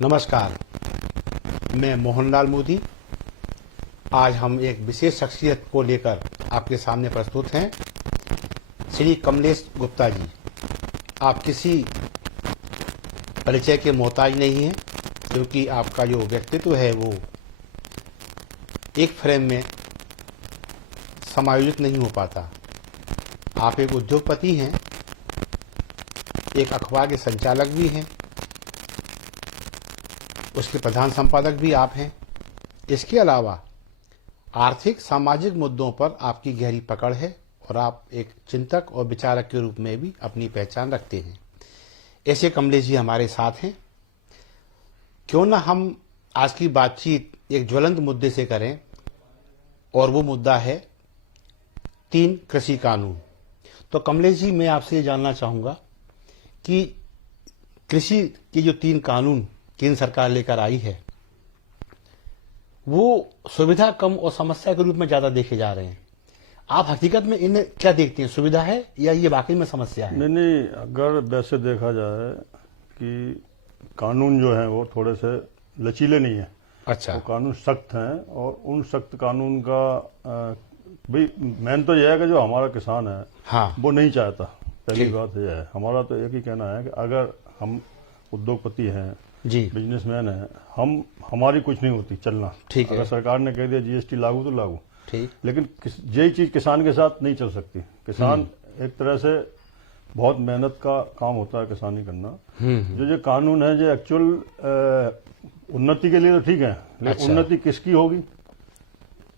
नमस्कार, मैं मोहनलाल मोदी। आज हम एक विशेष शख्सियत को लेकर आपके सामने प्रस्तुत हैं। श्री कमलेश गुप्ता जी। आप किसी परिचय के मोहताज नहीं हैं, क्योंकि आपका जो व्यक्तित्व है वो एक फ्रेम में समायोजित नहीं हो पाता। आप एक उद्योगपति हैं, एक अखबार के संचालक भी हैं, उसके प्रधान संपादक भी आप हैं। इसके अलावा आर्थिक सामाजिक मुद्दों पर आपकी गहरी पकड़ है और आप एक चिंतक और विचारक के रूप में भी अपनी पहचान रखते हैं। ऐसे कमलेश जी हमारे साथ हैं। क्यों ना हम आज की बातचीत एक ज्वलंत मुद्दे से करें, और वो मुद्दा है 3 कृषि कानून। तो कमलेश जी, मैं आपसे ये जानना चाहूँगा कि कृषि के जो 3 कानून केंद्र सरकार लेकर आई है, वो सुविधा कम और समस्या के रूप में ज्यादा देखे जा रहे हैं। आप हकीकत में इन्हें क्या देखते हैं, सुविधा है या ये वाकई में समस्या है? नहीं, अगर वैसे देखा जाए कि कानून जो है वो थोड़े से लचीले नहीं है। अच्छा। वो कानून सख्त हैं, और उन सख्त कानून का भाई मेन तो यह है कि जो हमारा किसान है हाँ, वो नहीं चाहता। पहली बात यह है, हमारा तो एक ही कहना है कि अगर हम उद्योगपति हैं जी, बिजनेसमैन है, हमारी कुछ नहीं होती चलना। ठीक है। अगर सरकार ने कह दिया जीएसटी लागू तो लागू, ठीक। लेकिन यही चीज किसान के साथ नहीं चल सकती। किसान एक तरह से बहुत मेहनत का काम होता है किसानी करना। जो कानून है जो एक्चुअल उन्नति के लिए तो ठीक है, लेकिन अच्छा। उन्नति किसकी होगी?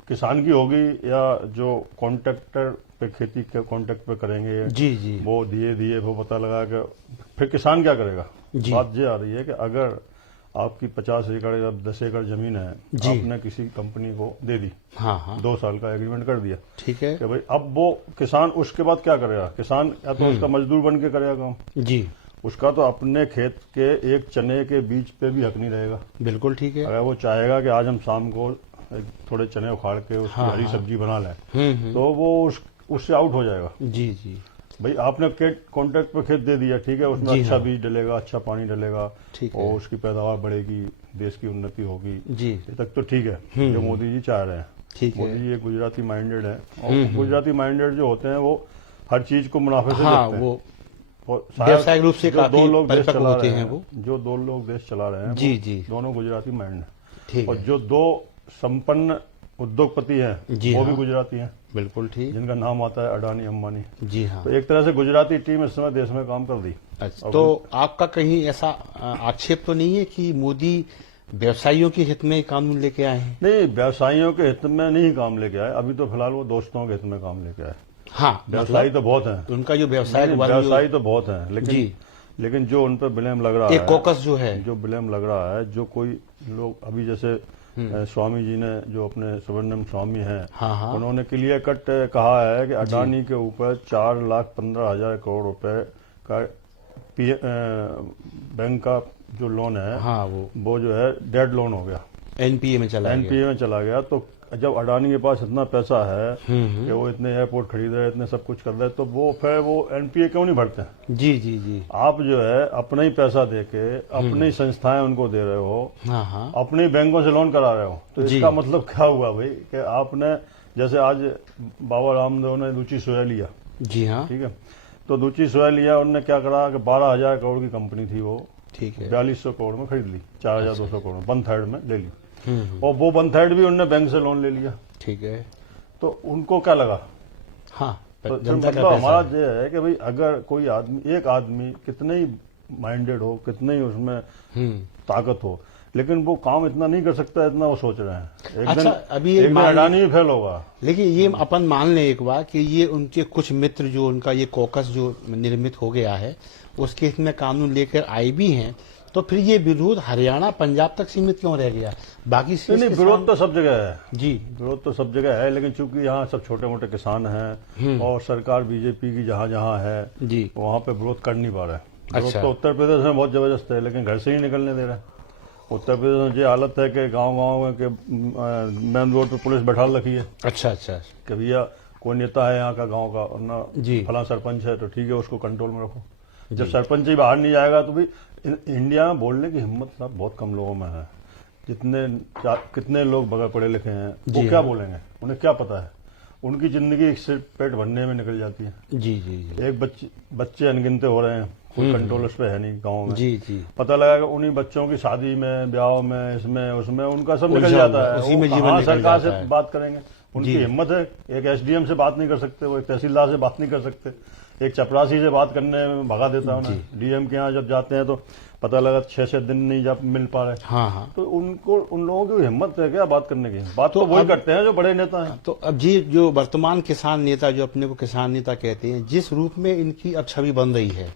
किसान की होगी, या जो कॉन्ट्रैक्टर पे खेती के कॉन्ट्रैक्ट पे करेंगे जी जी, वो दिए वो पता लगा के फिर किसान क्या करेगा? जी। बात ये आ रही है कि अगर आपकी 50 एकड़ या 10 एकड़ जमीन है, जी। आपने किसी कंपनी को दे दी, हाँ हाँ, 2 साल का एग्रीमेंट कर दिया, ठीक है कि भाई अब वो किसान उसके बाद क्या करेगा? किसान या तो उसका मजदूर बन के करेगा काम, जी, उसका तो अपने खेत के एक चने के बीज पे भी हक नहीं रहेगा। बिल्कुल ठीक है। अगर वो चाहेगा कि आज हम शाम को थोड़े चने उखाड़ के उसकी हरी सब्जी बना लें, तो वो उससे आउट हो जाएगा। जी जी, भाई आपने कॉन्ट्रैक्ट पे खेत दे दिया, ठीक है, उसमें जी अच्छा हाँ। बीज डलेगा, अच्छा पानी डलेगा, ठीक है। और उसकी पैदावार बढ़ेगी, देश की उन्नति होगी। जी, ये तक तो ठीक है जो मोदी जी चाह रहे हैं। ठीक है। मोदी जी एक गुजराती माइंडेड है, और गुजराती माइंडेड जो होते हैं वो हर चीज को मुनाफे से हाँ, देखते हैं। वो और शायद व्यावसायिक रूप से जो काफी 2 लोग देश परिपक्व चला होते रहे हैं वो। जो 2 लोग देश चला रहे हैं, जी वो जी, दोनों गुजराती माइंड है। ठीक और है। जो 2 संपन्न उद्योगपति हैं जी वो हाँ। भी गुजराती हैं, बिल्कुल ठीक। जिनका नाम आता है अडानी अंबानी। जी हाँ। तो एक तरह से गुजराती टीम इस समय देश में काम कर दी। अच्छा, तो आपका कहीं ऐसा आक्षेप तो नहीं है कि मोदी व्यवसायियों के हित में कानून लेके आए हैं? नहीं, व्यवसायियों के हित में नहीं काम लेके आए, अभी तो फिलहाल वो दोस्तों के हित में काम लेके आए। हाँ, व्यवसायी तो बहुत हैं, उनका जो व्यवसाय व्यवसायी तो बहुत हैं, जी, लेकिन जो उन पर ब्लेम लग रहा एक है, कोकस जो है, जो ब्लेम लग रहा है, जो कोई लोग अभी जैसे स्वामी जी ने, जो अपने सुब्रमण्यम स्वामी हैं, हाँ हाँ, उन्होंने क्लियर कट कहा है कि अडानी के ऊपर 4,15,000 करोड़ रुपए का बैंक का जो लोन है, हाँ, वो जो है डेड लोन हो गया, एनपीए में चला गया। एनपीए में चला गया। तो जब अडानी के पास इतना पैसा है कि वो इतने एयरपोर्ट खरीद रहे हैं, इतने सब कुछ कर रहे हैं, तो वो फिर वो एनपीए क्यों नहीं भरते हैं? जी जी जी, आप जो है अपना ही पैसा देके अपनी ही संस्थाएं उनको दे रहे हो, हाँ हाँ, अपने बैंकों से लोन करा रहे हो, तो जी। इसका मतलब क्या हुआ भाई कि आपने, जैसे आज बाबा रामदेव ने दूची सोया लिया, जी हाँ, ठीक है, तो दूची सोया लिया, उन्होंने क्या करा कि 12,000 करोड़ की कंपनी थी वो, ठीक है। 4200 करोड़ में खरीद ली, 4,200 करोड़ 1/3 में ले ली, और वो 1/3 भी उनने बैंक से लोन ले लिया। ठीक है। तो उनको क्या लगा? हाँ, तो जनता का मतलब पैसा हमारा है। ये है कि भाई अगर कोई आदमी, एक आदमी कितने ही माइंडेड हो, कितने ही उसमें ताकत हो, लेकिन वो काम इतना नहीं कर सकता इतना वो सोच रहे हैं। अच्छा, अभी ये एक दिन अडानी भी फेल होगा। लेकिन ये अपन मान लें एक बार कि ये उनके कुछ मित्र, जो उनका ये कॉकस जो निर्मित हो गया है, उसके हित में कानून लेकर आए भी हैं, तो फिर ये विरोध हरियाणा पंजाब तक सीमित क्यों रह गया? बाकी नहीं, विरोध तो सब जगह है जी, विरोध तो सब जगह है, लेकिन चूंकि यहाँ सब छोटे मोटे किसान हैं और सरकार बीजेपी की जहाँ जहाँ है जी, वहाँ पे विरोध कर नहीं पा रहा है। विरोध अच्छा। तो उत्तर प्रदेश में बहुत जबरदस्त है, लेकिन घर से ही निकलने दे रहा है। उत्तर प्रदेश में ये हालत है कि गाँव के मेन रोड पे पुलिस बैठा रखी है अच्छा अच्छा, कि भैया कोई नेता है यहाँ का गाँव का, और ना जी, फला सरपंच है तो ठीक है, उसको कंट्रोल में रखो। जब सरपंच ही बाहर नहीं जाएगा तो भी इंडिया में बोलने की हिम्मत साहब बहुत कम लोगों में है। कितने लोग बगैर पढ़े लिखे हैं, वो क्या बोलेंगे, उन्हें क्या पता है। उनकी जिंदगी सिर्फ पेट भरने में निकल जाती है। जी जी जी। एक बच्चे अनगिनते हो रहे हैं, कोई कंट्रोल उस पे है नहीं गाँव में। जी जी। पता लगा कि उन्हीं बच्चों की शादी में, ब्याह में, इसमें उसमें उनका सब निकल जाता है। उसी में वो जीवन कहाँ निकल सरकार जाता से है। बात करेंगे, उनकी हिम्मत है। एक एसडीएम से बात नहीं कर सकते, वो एक तहसीलदार से बात नहीं कर सकते, एक चपरासी से बात करने में भगा देता है। डीएम के यहाँ जब जाते हैं तो पता लगा 6 दिन नहीं जब मिल पा रहे। हाँ हाँ। तो उन लोगों की हिम्मत है क्या बात करने की? बात तो वही करते हैं जो बड़े नेता हैं। तो अब जी जो वर्तमान किसान नेता, जो अपने को किसान नेता कहते हैं, जिस रूप में इनकी अब छवि बन रही है,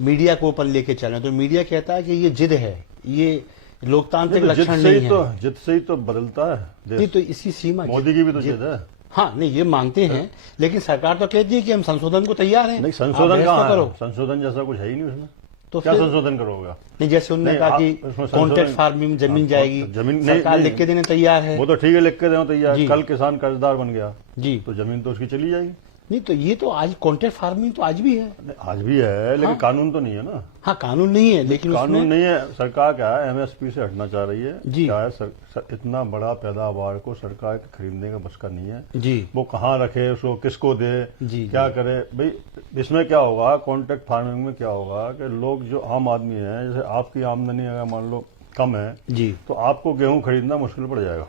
मीडिया को ऊपर लेके चले, तो मीडिया कहता है कि ये जिद है, ये लोकतांत्रिक लक्षण नहीं है। जिद से ही तो बदलता है देश। नहीं तो इसी सीमा, मोदी की भी तो जिद है। हाँ नहीं, ये मांगते हैं, लेकिन सरकार तो कहती है कि हम संशोधन को तैयार हैं। नहीं, संशोधन कहाँ है? संशोधन जैसा कुछ है ही नहीं उसमें। तो क्या संशोधन करोगे? नहीं, जैसे उन्होंने कहा कि कॉन्ट्रैक्ट फार्मिंग में जमीन जाएगी, सरकार लिख के देने तैयार है। वो तो ठीक है, लिख के देना तैयार है। कल किसान कर्जदार बन गया जी, तो जमीन तो उसकी चली जाएगी। नहीं तो ये तो आज कॉन्ट्रैक्ट फार्मिंग तो आज भी है। आज भी है, लेकिन कानून तो नहीं है ना। हाँ, कानून नहीं है, लेकिन कानून नहीं है। सरकार क्या है, एमएसपी से हटना चाह रही है जी। क्या है, इतना बड़ा पैदावार को सरकार के खरीदने का बस का नहीं है जी। वो कहाँ रखे, उसको किसको दे, जी, क्या करे भाई। इसमें क्या होगा, कॉन्ट्रैक्ट फार्मिंग में क्या होगा कि लोग जो आम आदमी है, जैसे आपकी आमदनी अगर मान लो कम है जी, तो आपको गेहूं खरीदना मुश्किल पड़ जाएगा।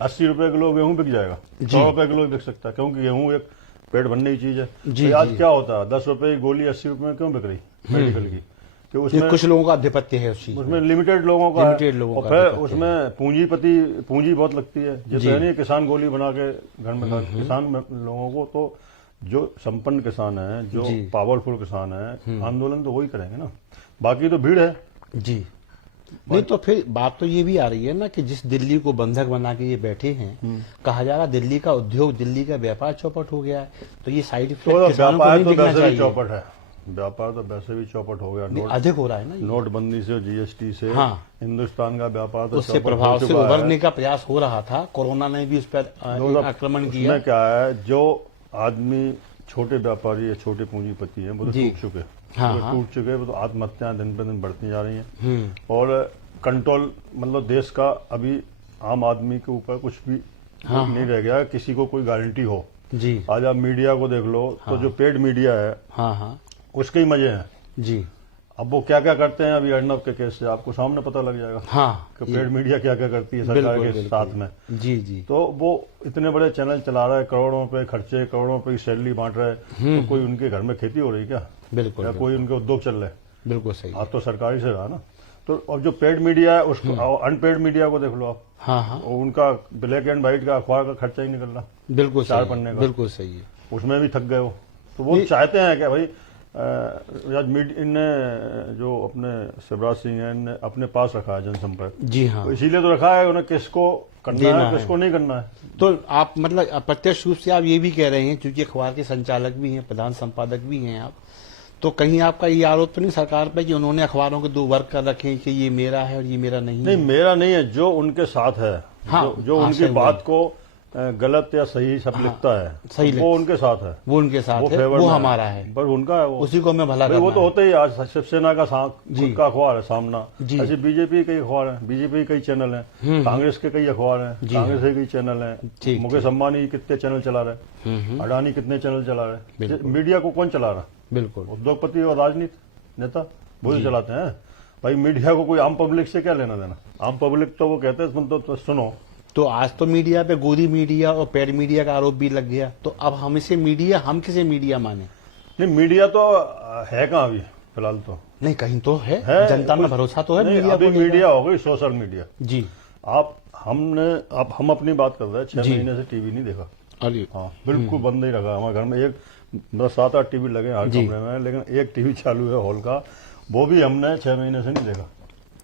80 रुपए किलो गेहूं बिक जाएगा, 100 रुपए किलो बिक सकता है, क्योंकि गेहूं एक पेट भरने की चीज है। जी, आज क्या होता है, 10 रुपए की गोली 80 रुपए में क्यों बिक रही मेडिकल की? कि उसमें कुछ लोगों का आधिपत्य है, उसमें लिमिटेड लोगों का है, और फिर उसमें पूंजी बहुत लगती है। जैसे नहीं किसान गोली बना के घर में किसान लोगों को, तो जो संपन्न किसान है, जो पावरफुल किसान है, आंदोलन तो वही करेंगे ना, बाकी तो भीड़ है जी। नहीं तो फिर बात तो ये भी आ रही है ना कि जिस दिल्ली को बंधक बना के ये बैठे हैं, कहा जा रहा दिल्ली का उद्योग, दिल्ली का व्यापार चौपट हो गया है, तो ये साइड इफेक्ट किसानों को नहीं दिखना चाहिए। चौपट है, व्यापार तो वैसे भी चौपट हो गया, अधिक हो रहा है ना, नोटबंदी से, जीएसटी से। हाँ, हिंदुस्तान का व्यापार तो उससे प्रभाव से उभरने का प्रयास हो रहा था, कोरोना ने भी उस पर आक्रमण किया। उसमें क्या है, जो आदमी छोटे व्यापारी या छोटे पूंजीपति हैं वो तो टूट चुके, टूट चुके, वो तो आत्महत्याएं दिन पे दिन बढ़ती जा रही हैं। और कंट्रोल मतलब देश का अभी आम आदमी के ऊपर कुछ भी नहीं रह गया, किसी को कोई गारंटी हो जी। आज आप मीडिया को देख लो तो जो पेड मीडिया है उसके ही मजे हैं जी। अब वो क्या क्या करते हैं, अभी अर्नब के केस से आपको सामने पता लग जाएगा कि पेड मीडिया क्या क्या करती है सरकार के साथ में। जी जी। तो वो इतने बड़े चैनल चला रहा है, करोड़ों पे खर्चे, करोड़ों पे सैलरी बांट रहा है, तो कोई उनके घर में खेती हो रही क्या? बिल्कुल। या कोई उनके उद्योग चल रहे? बिल्कुल सही। आज तो सरकारी से रहा ना। तो अब जो पेड मीडिया है उसको, अनपेड मीडिया को देख लो आप। हाँ। उनका ब्लैक एंड व्हाइट का अखबार का खर्चा ही निकल रहा। बिल्कुल चार पन्ने का। बिल्कुल सही है। उसमें भी थक गए हो। तो वो चाहते हैं क्या भाई, इनने जो अपने शिवराज सिंह है, इनने अपने पास रखा है जनसंपर्क। जी हाँ। तो इसीलिए तो रखा है उन्हें, किसको करना है, किसको नहीं करना है। तो आप मतलब अप्रत्यक्ष रूप से आप ये भी कह रहे हैं, क्योंकि अखबार के संचालक भी हैं, प्रधान संपादक भी हैं आप, तो कहीं आपका ये आरोप तो नहीं सरकार पे कि उन्होंने अखबारों के 2 वर्ग कर रखे हैं कि ये मेरा है और ये मेरा नहीं है? नहीं, मेरा नहीं है, जो उनके साथ है, जो उनकी बात को गलत या सही सब लिखता है, सही वो उनके साथ है, वो उनके साथ है, वो हमारा है, पर उनका है, वो उसी को मैं भला करना वो तो होता ही। आज शिवसेना का खुद का अखबार है सामना, ऐसे बीजेपी के कई अखबार है, बीजेपी के कई चैनल है, कांग्रेस के कई अखबार है, कांग्रेस के कई चैनल है, मुकेश अंबानी कितने चैनल चला रहे, अडानी कितने चैनल चला रहे। मीडिया को कौन चला रहा? बिल्कुल उद्योगपति और राजनीति नेता वो चलाते हैं भाई। मीडिया को कोई आम पब्लिक से क्या लेना देना? आम पब्लिक तो वो कहते हैं तो सुनो। तो आज तो मीडिया पे गोदी मीडिया और पेड मीडिया का आरोप भी लग गया, तो अब हम किसे मीडिया माने? नहीं, मीडिया तो है कहाँ अभी फिलहाल? तो नहीं, कहीं तो है, जनता में भरोसा तो है मीडिया अभी मीडिया हो गई सोशल मीडिया जी। हम अपनी बात कर रहे हैं, 6 महीने से टीवी नहीं देखा। हाँ, बिल्कुल बंद ही रखा। हमारे घर में एक 7-8 टीवी लगे हर कमरे में, लेकिन एक टीवी चालू है हॉल का, वो भी हमने 6 महीने से नहीं देखा।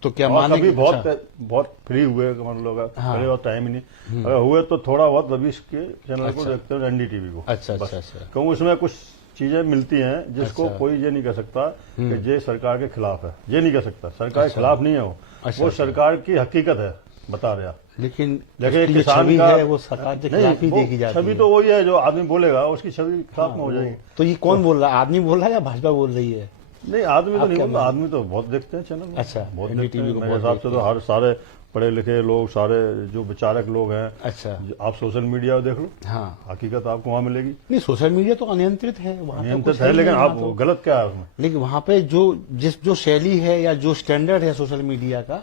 तो क्या माने कभी बहुत फ्री हुए मतलब पहले बहुत टाइम ही नहीं, अगर हुए तो थोड़ा बहुत रवीश के चैनल को देखते हैं, एनडीटीवी को। अच्छा। क्योंकि उसमें कुछ चीजें मिलती हैं जिसको कोई ये नहीं कह सकता कि ये सरकार के खिलाफ है, ये नहीं कह सकता। सरकार के खिलाफ नहीं है वो सरकार की हकीकत है बता रहा। लेकिन किसान का वो सरकार के खिलाफ ही देखी जाती है। छवि तो वही है, जो आदमी बोलेगा उसकी छवि खिलाफ में हो जाएगी। तो ये कौन बोल रहा है, आदमी बोल रहा है या भाजपा बोल रही है? नहीं, आदमी तो नहीं बोलता, आदमी तो बहुत देखते हैं चैनल। अच्छा, बहुत NDTV देखते हैं। को मेरे बहुत हिसाब से तो हर सारे पढ़े लिखे लोग, सारे जो विचारक लोग हैं, अच्छा, आप सोशल मीडिया देख लो, हाँ। हकीकत आपको वहां मिलेगी। नहीं, सोशल मीडिया तो अनियंत्रित है, वहाँ तो नियंत्रित कुछ है, लेकिन नहीं, आप वहाँ तो। गलत क्या है उसमें? लेकिन वहाँ पे जो शैली है या जो स्टैंडर्ड है सोशल मीडिया का,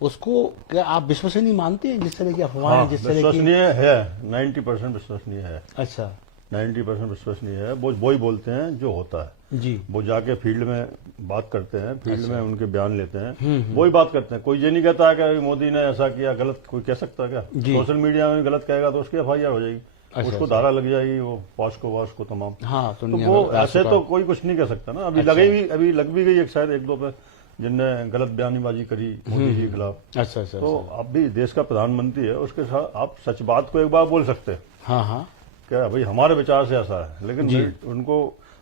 उसको क्या आप विश्वसनीय मानते हैं? जिस तरह की अफवाहें, हाँ, जिस तरह की। विश्वसनीय है, 90% विश्वसनीय है। अच्छा, 90% विश्वसनीय है। वो ही बोलते हैं जो होता है। जी, वो जाके फील्ड में बात करते हैं, फील्ड में उनके बयान लेते हैं, वही बात करते हैं। कोई ये नहीं कहता है कि मोदी ने ऐसा किया, गलत कोई कह सकता है क्या? जी। सोशल मीडिया में गलत कहेगा तो उसकी FIR हो जाएगी, उसको धारा लग जाएगी, वो पॉस्को तमाम। हाँ, तो वो ऐसे तो कोई कुछ नहीं कह सकता ना। अभी लग भी गई एक, शायद 1-2 पे, जिनने गलत बयानीबाजी करी मोदी जी के खिलाफ। अच्छा, तो आप भी देश का प्रधानमंत्री है, उसके साथ आप सच बात को एक बार बोल सकते हैं, हाँ, हाँ, क्या भाई हमारे विचार से ऐसा है, लेकिन उनको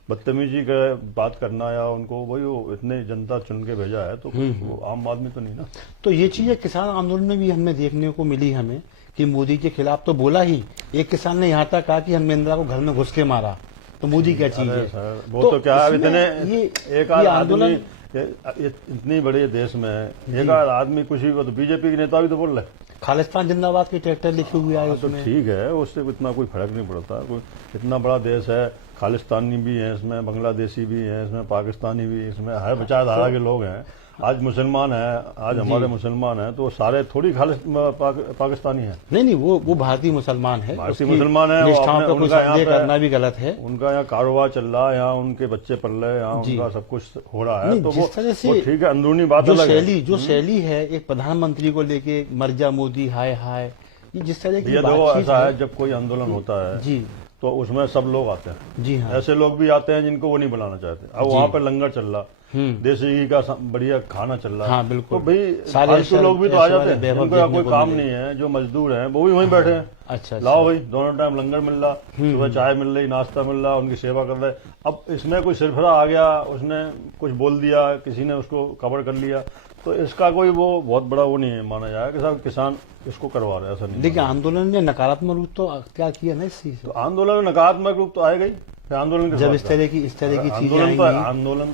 बदतमीजी का बात करना, या उनको वही वो इतने जनता चुन के भेजा है, तो वो आम आदमी तो नहीं ना। तो ये चीजें किसान आंदोलन में भी हमें देखने को मिली हमें, कि मोदी के खिलाफ तो बोला ही, एक किसान ने यहाँ तक कहा कि धर्मेंद्र को घर में घुस के मारा, तो मोदी क्या चीज है? सर, वो तो क्या है, इतने एक आध आदमी इतनी बड़े देश में एक आध आदमी कुछ भी, तो बीजेपी के नेता भी तो बोल रहे खालिस्तान जिंदाबाद के ट्रैक्टर लिखे हुए आए तो उसमें। ठीक है, उससे इतना कोई फर्क नहीं पड़ता। कोई इतना बड़ा देश है, खालिस्तानी भी है इसमें, बांग्लादेशी भी है इसमें, पाकिस्तानी भी इसमें, हर विचारधारा के लोग हैं। आज मुसलमान है, आज हमारे मुसलमान हैं, तो सारे थोड़ी पाकिस्तानी हैं। नहीं, वो भारतीय मुसलमान है, भारतीय उसकी मुसलमान है, वो निष्ठाओं पे कोई उनका यहाँ संदेह पे करना भी गलत है। उनका यहाँ कारोबार चल रहा है, यहाँ उनके बच्चे पल रहे हैं, यहाँ उनका सब कुछ हो रहा है। तो जिस तरह से वो ठीक है, अंदरूनी बात जो अलग है। शैली है एक प्रधानमंत्री को लेके, मर जा मोदी, हाय हाय, ये जिस तरह की ये देखो, बातचीत ऐसा है, जब कोई आंदोलन होता है जी, तो उसमें सब लोग आते हैं। जी हाँ, ऐसे लोग भी आते हैं जिनको वो नहीं बुलाना चाहते। अब वहाँ पे लंगर चल रहा, देसी घी का बढ़िया खाना चल रहा है, हाँ, बिल्कुल। तो भाई सारे फालतू लोग भी तो आ जाते हैं, वैभव जिनका देखने कोई को काम मिले। नहीं है, जो मजदूर हैं वो भी वहीं बैठे हैं। अच्छा, लाओ भाई, दोनों टाइम लंगर मिल रहा, सुबह चाय मिल रही, नाश्ता मिल रहा, उनकी सेवा कर रहे। अब इसमें कोई सिरफरा आ गया, उसने कुछ बोल दिया, किसी ने उसको कवर कर लिया, तो इसका कोई वो बहुत बड़ा वो नहीं है माना जाएगा कि साहब किसान इसको करवा रहे हैं, ऐसा नहीं। देखिए, आंदोलन ने नकारात्मक रूप तो अख्तियार किया ना इस चीज से। तो आंदोलन में नकारात्मक रूप तो आएगा ही। आंदोलन जब इस तरह की चीजें आएंगी, आंदोलन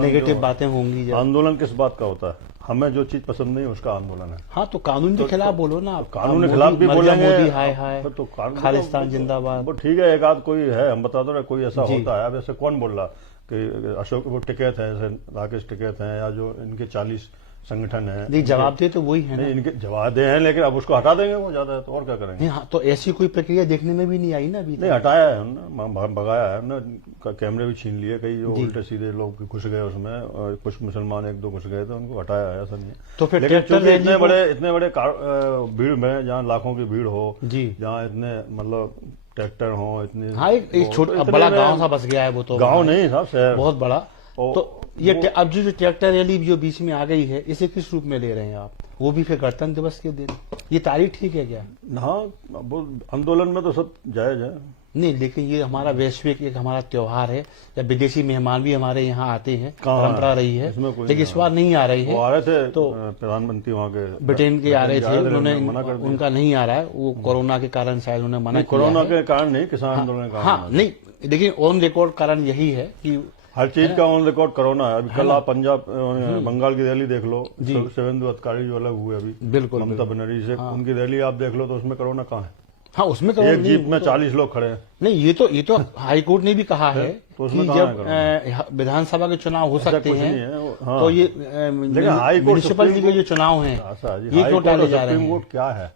नेगेटिव बातें होंगी जब। आंदोलन किस बात का होता है? हमें जो चीज पसंद नहीं उसका आंदोलन है। हाँ, तो कानून के खिलाफ बोलो ना आप। कानून के खिलाफ भी मर जा बोलेंगे, मोदी, हाय हाय, तो खालिस्तान जिंदाबाद। वो ठीक है, एक आध कोई है, हम बता दो, कोई ऐसा होता है। अब ऐसे कौन बोल रहा कि अशोक वो टिकैत है, जैसे राकेश टिकैत हैं, या जो इनके 40 संगठन है, नहीं, जवाब दे तो वही है ना। नहीं, इनके जवाब दे हैं, लेकिन अब उसको हटा देंगे, वो ज्यादा है तो और क्या करेंगे? नहीं, हाँ, तो ऐसी कोई प्रक्रिया देखने में भी नहीं आई ना अभी नहीं, हटाया है हमने, भगाया है हमने, कैमरे भी छीन लिए, कई जो उल्टे सीधे लोग घुस गए उसमें, और कुछ मुसलमान 1-2 घुस गए थे, उनको हटाया है, ऐसा नहीं है। तो फिर लेकिन ट्रैक्टर चूंकि रैली इतने बड़े भीड़ में, जहाँ लाखों की भीड़ हो, जी, जहाँ इतने मतलब ट्रैक्टर हो, इतने, हाँ, एक छोटा बड़ा गांव सा बस गया है वो तो। गाँव नहीं साहब, शहर बहुत बड़ा। तो ये अब जो ट्रैक्टर रैली जो बीच में आ गई है, इसे किस रूप में ले रहे हैं आप? वो भी फिर गणतंत्र दिवस के दिन, ये तारीख ठीक है क्या? हाँ, वो आंदोलन में तो सब जायज है। नहीं, लेकिन ये हमारा वैश्विक एक हमारा त्योहार है, या विदेशी मेहमान भी हमारे यहाँ आते हैं, परंपरा रही है, लेकिन इस बार नहीं आ रही है। वो आ रहे थे तो प्रधानमंत्री वहाँ के ब्रिटेन के आ रहे थे, उन्होंने मना कर दिया। उनका नहीं आ रहा है, वो कोरोना के कारण शायद उन्होंने मना किया कोरोना है। के कारण नहीं, किसान आंदोलन के कारण। हाँ, नहीं, लेकिन ऑन रिकॉर्ड कारण यही है कि हर चीज का ऑन रिकॉर्ड कोरोना है। अभी कल आप पंजाब बंगाल की रैली देख लो, शुभेंदु अधिकारी जो अलग हुए अभी, बिल्कुल ममता बनर्जी से, उनकी रैली आप देख लो, तो उसमें कोरोना कहाँ है? हाँ, उसमें एक जीप में 40 लोग खड़े हैं। नहीं, ये तो हाईकोर्ट ने भी कहा है तो कि जब विधानसभा के चुनाव हो सकते हैं, तो ये म्युनिसिपलिटी के जो चुनाव हैं, ये क्यों टाले जा रहे हैं? सुप्रीम कोर्ट क्या है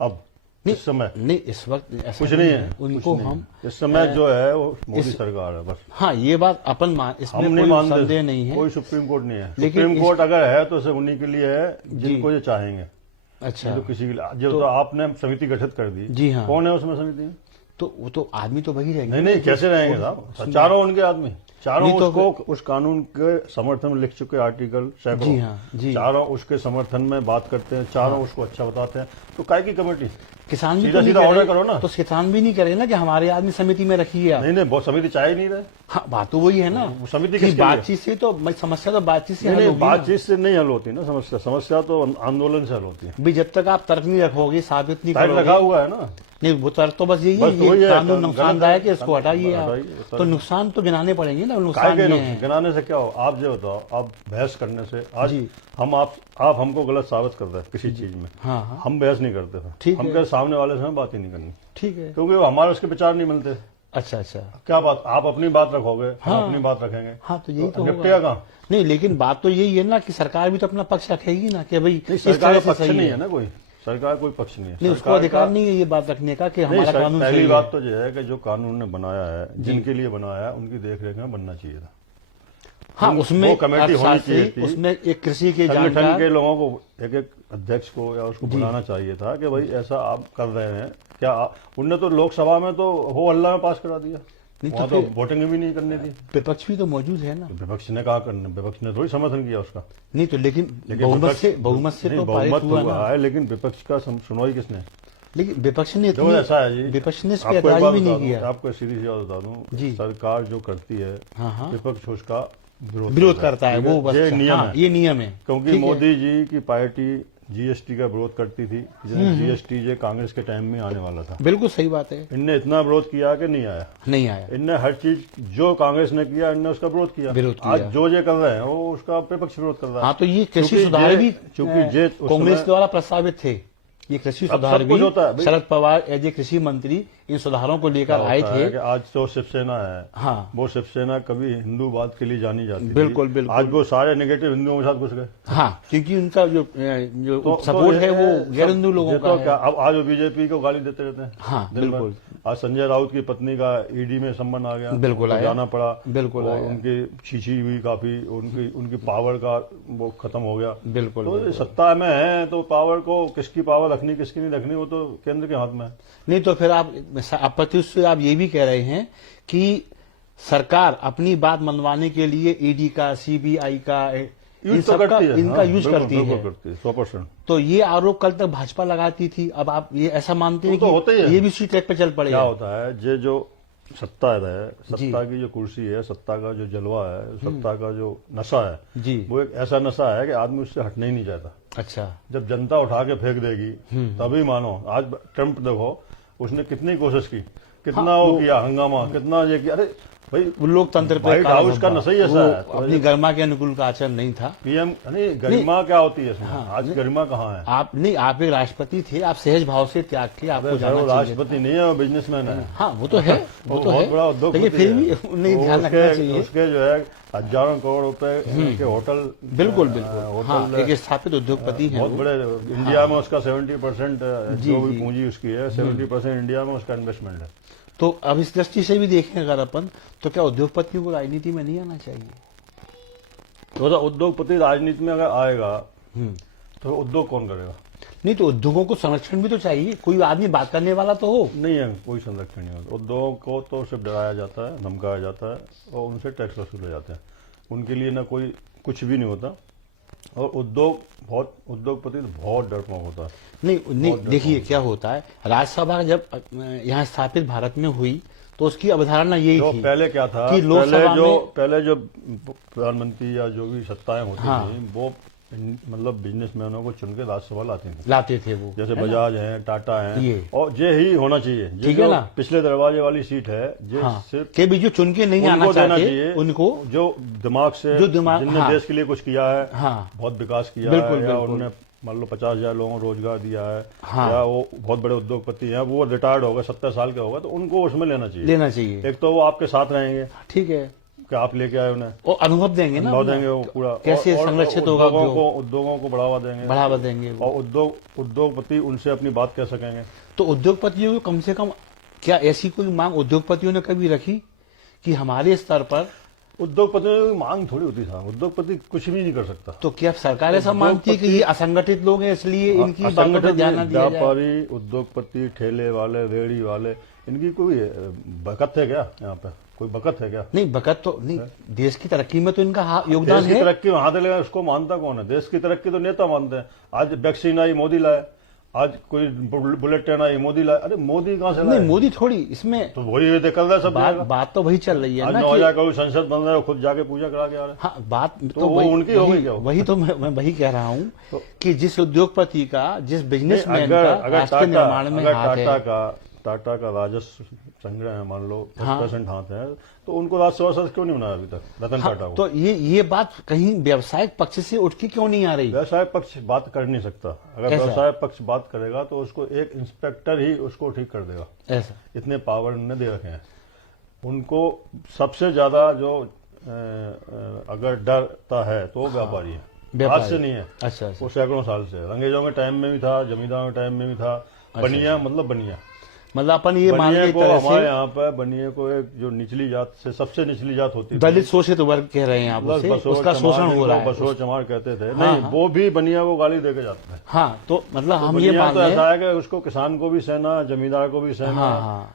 अब इस समय? नहीं, इस वक्त ऐसा कुछ नहीं है, उनको हम इस समय जो है वो मोदी सरकार है बस। हाँ, ये बात अपन इसमें हम नहीं कोई मानते, संदेह नहीं है। कोई सुप्रीम कोर्ट नहीं है। लेकिन सुप्रीम कोर्ट अगर है तो सिर्फ उन्हीं के लिए है जिनको ये चाहेंगे। अच्छा, तो किसी के लिए जो तो आपने समिति गठित कर दी, जी हाँ, कौन है उसमें समिति? तो वो तो आदमी तो वही रहेंगे। नहीं, कैसे रहेंगे साहब? चारों उनके आदमी, चारों उसको उस कानून के समर्थन में लिख चुके आर्टिकल सैकड़ों, जी हाँ, जी, चारों उसके समर्थन में बात करते हैं, चारों उसको अच्छा बताते हैं। तो काय की कमेटी? किसान भी सीधा तो नहीं सीधा ऑर्डर करे, करो ना। तो किसान भी नहीं करे ना कि हमारे आदमी समिति में रखिए आप। नहीं बहुत समिति चाह ही नहीं रहे। हाँ, बात तो वही है ना, वो समिति कि किसके लिए? बातचीत से तो समस्या तो बातचीत से हल नहीं, होगी ना। बातचीत से नहीं हल होती ना समस्या। समस्या तो आंदोलन से हल होती है। भाई जब तक आप तर्क नहीं रखोगे, साबित नहीं टाइट रखा करोगे, हुआ है ना। नहीं वो तर्क तो बस यही बस तो है, वही ये है, कानून गलत नुकसानदायक है, है, इसको हटाइए आप। हटाइए, तो नुकसान तो गिनाने पड़ेंगे ना, काय नुकसान के ये है। गिनाने से क्या हो? आप जो बताओ, आप बहस करने से आज जी। हम आप हमको गलत साबित करते हैं किसी चीज में, हाँ हाँ, हम बहस नहीं करते थे। ठीक हम है। के सामने वाले से हमें बात ही नहीं करनी, ठीक है। क्योंकि वो हमारे उसके विचार नहीं मिलते। अच्छा अच्छा, क्या बात, आप अपनी बात रखोगे, हम हाँ। अपनी बात रखेंगे, हाँ तो यही तो निपटेगा होगा। कहाँ? नहीं, लेकिन बात तो यही है ना कि सरकार भी तो अपना पक्ष रखेगी ना, कि भाई नहीं, इस सरकार तरह का से पक्ष सही नहीं है है ना कोई। सरकार कोई पक्ष नहीं है। नहीं, उसको सरकार अधिकार का- नहीं है ये बात रखने का कि नहीं, हमारा कानून पहली सही बात है। तो यह है कि जो कानून ने बनाया है, जिनके लिए बनाया है, उनकी देखरेख में बनना चाहिए था। हाँ, उसमें वो कमेटी होनी अर्थशास्त्री, चाहिए थी। उसमें एक कृषि के संगठन जानकार, के लोगों को, एक एक अध्यक्ष को या उसको बुलाना चाहिए था कि भाई ऐसा आप कर रहे हैं क्या। उनने तो लोकसभा में तो हो हल्ला में पास करा दिया, नहीं तो वहां तो फिर वोटिंग भी नहीं करने दी। विपक्ष भी तो मौजूद है ना। तो विपक्ष ने कहा करने, विपक्ष ने थोड़ी समर्थन किया उसका। नहीं तो लेकिन बहुमत से नहीं, तो बहुमत पारित हुआ हुआ ना। है, लेकिन विपक्ष का सुनवाई किसने? लेकिन विपक्ष ने जो ऐसा है जी, विपक्ष ने इस पे आपको एक ऐतराज बात भी बता नहीं दूं, किया। आपको सीधी सी बात बता दूं, जी। सरकार जो करती है, हाँ हाँ, विपक्ष उसका विरोध करता है, ठीक वो बस ये नियम हाँ, है। ये नियम है। क्योंकि ठीक है। मोदी जी की पार्टी जीएसटी का विरोध करती थी, जीएसटी जो कांग्रेस के टाइम में आने वाला था। बिल्कुल सही बात है, इनने इतना विरोध किया कि नहीं आया। नहीं आया। इनने हर चीज जो कांग्रेस ने किया, इनने उसका विरोध किया। विरोध किया। आज जो ये कर रहे हैं वो उसका विपक्ष विरोध कर रहा है। हाँ तो ये कृषि क्योंकि सुधार भी चूंकि जे उस कांग्रेस समय- द्वारा प्रस्तावित थे। ये कृषि अब सुधार सब भी कुछ होता है भाई। शरद पवार एज ए कृषि मंत्री इन सुधारों को लेकर आए होता है थे। कि आज तो शिवसेना है, हाँ वो शिवसेना कभी हिंदूवाद के लिए जानी जाती थी। बिल्कुल, बिल्कुल। आज वो सारे नेगेटिव हिंदुओं के साथ घुस गए। हाँ, क्योंकि उनका जो सपोर्ट ये है वो गैर हिंदू सब- लोगों ये का तो है। क्या, अब आज वो बीजेपी को गाली देते रहते हैं। हाँ दिन भर। बिल्कुल आज संजय राउत की पत्नी का ईडी में संबंध आ गया, बिल्कुल उनको आया। जाना पड़ा, बिल्कुल और आया। उनकी छीछी हुई काफी, उनकी पावर का वो खत्म हो गया। बिल्कुल तो बिल्कुल। सत्ता में है तो पावर को किसकी पावर रखनी किसकी नहीं रखनी वो तो केंद्र के हाथ में है। नहीं तो फिर आप आपत्ति से आप ये भी कह रहे हैं कि सरकार अपनी बात मनवाने के लिए ईडी का, सीबीआई का, इन यूज तो सबका करती है, इनका हाँ, यूज बिल्कुल, करती बिल्कुल है। करती है 100%। तो ये आरोप कल तक भाजपा लगाती थी, अब आप ये ऐसा मानते हैं वो तो होता ही कि है। ये भी उसी ट्रैक पे चल क्या पड़ेगा? होता है, ये जो सत्ता है, जी। सत्ता की जो कुर्सी है, सत्ता का जो जलवा है, सत्ता का जो नशा है, जी। वो एक ऐसा नशा है कि आदमी उससे हटना ही नहीं चाहता। अच्छा, जब जनता उठा के फेंक देगी तभी मानो। आज ट्रंप देखो, उसने कितनी कोशिश की, कितना वो किया हंगामा, कितना ये किया। अरे भाई, वो लोकतंत्र पे व्हाइट काला हाउस का धब्बा। नशा ही ऐसा वो है। तो अपनी गरिमा के अनुकूल का आचरण नहीं था। पीएम नहीं, गरिमा क्या होती है इसमें? हाँ, आज गरिमा कहाँ है? आप नहीं, आप एक राष्ट्रपति थे, आप सहज भाव से त्याग के आपको अरे जाना वो चाहिए। राष्ट्रपति नहीं है, वो बिजनेसमैन है। हाँ वो तो है, वो तो बहुत है, बड़ा उद्योगपति लेकिन फिर है। भी उन्हें वो ध्यान रखना चाहिए। उसके जो है हजारों करोड़ रुपए के होटल, बिल्कुल बिल्कुल, हाँ, एक स्थापित उद्योगपति हैं बहुत वो। बड़े। इंडिया में उसका 70% जी, जो भी जी। पूंजी उसकी है, 70% इंडिया में उसका इन्वेस्टमेंट है। तो अब इस दृष्टि से भी देखें अगर अपन, तो क्या उद्योगपतियों को राजनीति में नहीं आना चाहिए? तो उद्योगपति राजनीति में अगर आएगा हम्म। तो उद्योग कौन करेगा? नहीं तो उद्योगों को संरक्षण भी तो चाहिए, कोई आदमी बात करने वाला तो हो। नहीं है, कोई संरक्षण नहीं होता। उद्योगों को तो सिर्फ डराया जाता है, धमकाया जाता है और उनसे टैक्स वसूले जाते हैं। उनके लिए ना कोई कुछ भी नहीं होता। और उद्योगपति तो बहुत डरपोक होता है। नहीं देखिए क्या होता है, राज्यसभा जब यहाँ स्थापित भारत में हुई तो उसकी अवधारणा यही जो थी पहले क्या था, कि लोकसभा में पहले जो प्रधानमंत्री या जो भी सत्ताएं होती हाँ। थी, वो मतलब बिजनेसमैनों को चुन के राज्यसभा लाते थे वो, जैसे है ना? बजाज है, टाटा है, ये। और ये ही होना चाहिए। ये ठीक है जो ना? पिछले दरवाजे वाली सीट है, ये हाँ, सिर्फ के भी जो चुन के नहीं आना उनको देना चाहते चाहिए, उनको, जो दिमाग से, जिनने हाँ। देश के लिए कुछ किया है, हाँ बहुत विकास किया बिल्कुल, है, या बिल्कुल। उन्होंने मान लो 50,000 लोगों को रोजगार दिया है, हाँ। या वो बहुत बड़े उद्योगपति हैं, वो रिटायर्ड हो गए, 70 साल के हो गए, तो उनको उसमें लेना चाहिए। लेना चाहिए, एक तो वो आपके साथ रहेंगे ठीक है, कि आप लेके आए उन्हें, और अनुभव देंगे ना, अनुभव देंगे वो पूरा, कैसे और संरक्षित होगा उद्योगों को बढ़ावा देंगे, बढ़ावा देंगे वो। और उद्योगपति उनसे अपनी बात कह सकेंगे। तो उद्योगपतियों को कम से कम क्या ऐसी कोई मांग उद्योगपतियों ने कभी रखी कि हमारे स्तर पर? उद्योगपतियों की मांग थोड़ी होती था, उद्योगपति कुछ भी नहीं कर सकता। तो क्या सरकार ऐसा मानती है कि ये असंगठित लोग हैं इसलिए इनकी बातों पर असंगठित ध्यान न दिया जाए? व्यापारी, उद्योगपति, ठेले वाले, रेहड़ी वाले, इनकी कोई बकत है क्या? यहाँ पे कोई बकत है क्या? नहीं बकत तो नहीं, देश की तरक्की में तो इनका योगदान देश की है। तरक्की में हाथ लगा, उसको मानता कौन है? देश की तरक्की तो नेता मानते हैं। आज वैक्सीन आई, मोदी लाए, आज कोई बुलेट ट्रेन आई, मोदी लाया, अरे मोदी कहाँ से नहीं, लाया? मोदी थोड़ी इसमें तो वही निकल रहा है सब जगह। बात तो वही चल रही है आज ना 9 कोई संसद बन रहा है, खुद जाके पूजा करा के आ रहे हैं। हाँ, बात तो वो उनकी हो गई क्या? वही तो मैं वही कह रहा हूँ तो, कि जिस उद्योगपति का, जिस बिजनेसमैन का अगर राष्ट्र के निर्माण में हाथ है, टाटा का राजस्व संग्रह है, मान लो 10% हाँ, हाथ है, तो उनको राष्ट्रीय सदस्य क्यों नहीं बनाया अभी तक रतन हाँ, टाटा को? तो ये बात कहीं व्यवसायिक पक्ष से उठ के क्यों नहीं आ रही? व्यवसाय पक्ष बात कर नहीं सकता। अगर ऐसा? व्यवसाय पक्ष बात करेगा तो उसको एक इंस्पेक्टर ही उसको ठीक कर देगा। ऐसा इतने पावर उन्होंने दे रखे हैं उनको। सबसे ज्यादा जो अगर डरता है तो व्यापारी है, आज से नहीं है। अच्छा, वो सैकड़ों साल से, अंग्रेजों के टाइम में भी था, जमींदारों के टाइम में भी था। बनिया मतलब बनिया, मतलब अपन ये मान बनिए के को तरह हमारे से यहाँ पर बनिए को एक जो निचली जात से सबसे निचली जात होती थी, दलित शोषित वर्ग कह रहे हैं आप उसे, उसका शोषण हो रहा है। बसोर चमार कहते थे। हाँ, नहीं, वो भी बनिया को गाली देके जाते हैं। हाँ, तो मतलब हम ये बनिया मान तो रहे ऐसा है कि उसको किसान को भी सहना, जमींदार को भी सहना, हाँ,